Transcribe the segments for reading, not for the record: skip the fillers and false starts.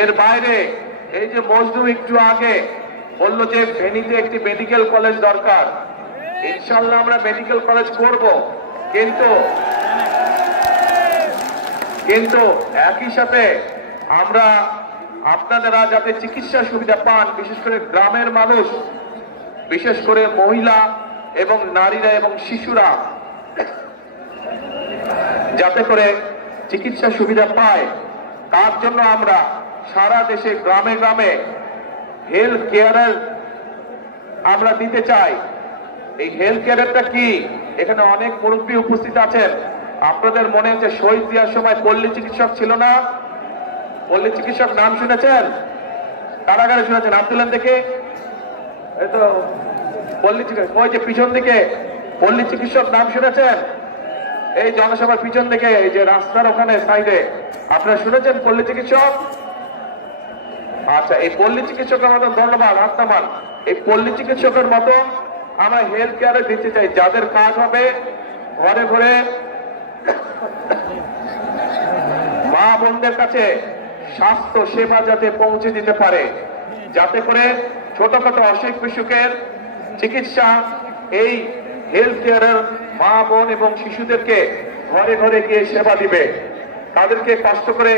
এর বাইরে এই যে মজনু একটু আগে বললো যে ফেনীতে একটি মেডিকেল কলেজ দরকার। ইনশাআল্লাহ আমরা মেডিকেল কলেজ করব, কিন্তু একই সাথে আমরা আপনারা যাতে চিকিৎসা সুবিধা পান, বিশেষ করে গ্রামের মানুষ, বিশেষ করে মহিলা এবং নারীরা এবং শিশুরা যাতে করে চিকিৎসা সুবিধা পায়, তার জন্য আমরা সারা দেশে গ্রামে গ্রামে হেলথ কেয়ারের আমরা দিতে চাই। এই হেলথ কেয়ারটা কি? এখানে অনেক মুরব্বী উপস্থিত আছেন। আপনাদের মনে হচ্ছে শহীদ জিয়ার সময় পল্লী চিকিৎসক ছিল না? পল্লী চিকিৎসক নাম শুনেছেন? কারাগারে শুনেছেন? আব্দুল্লাহ দেখে এই তো পল্লী চিকিৎসক, ওই যে পিছন দিকে পল্লী চিকিৎসক নাম শুনেছেন? এই জনসভার পিছন দিকে এই যে রাস্তার ওখানে সাইডে আপনারা শুনেছেন পল্লী চিকিৎসক? আচ্ছা, এই পল্লী চিকিৎসকের মতন, ধন্যবাদ আস্তামান, এই পল্লী চিকিৎসকের মতো আমরা হেলথ কেয়ারে দিতে চাই, যাদের কাজ হবে ঘরে ঘরে মা বোনদের কাছে স্বাস্থ্য সেবা যাতে পৌঁছে দিতে পারে, যাতে করে ছোটখাটো অসুখ বিসুখের চিকিৎসা এই হেলথ কেয়ারের মা বোন এবং শিশুদেরকে ঘরে ঘরে গিয়ে সেবা দিবে। তাদেরকে কষ্ট করে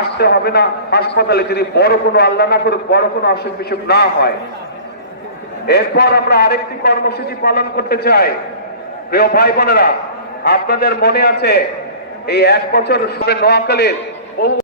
আসতে হবে না হাসপাতালে, যদি বড় কোনো, আল্লাহ না করুক, বড় কোনো অসুখ বিসুখ না হয়। এরপর আমরা আরেকটি কর্মসূচি পালন করতে চাই। প্রিয় ভাই বোনেরা, আপনাদের মনে আছে এই 1 বছর নোয়াখালীর বহু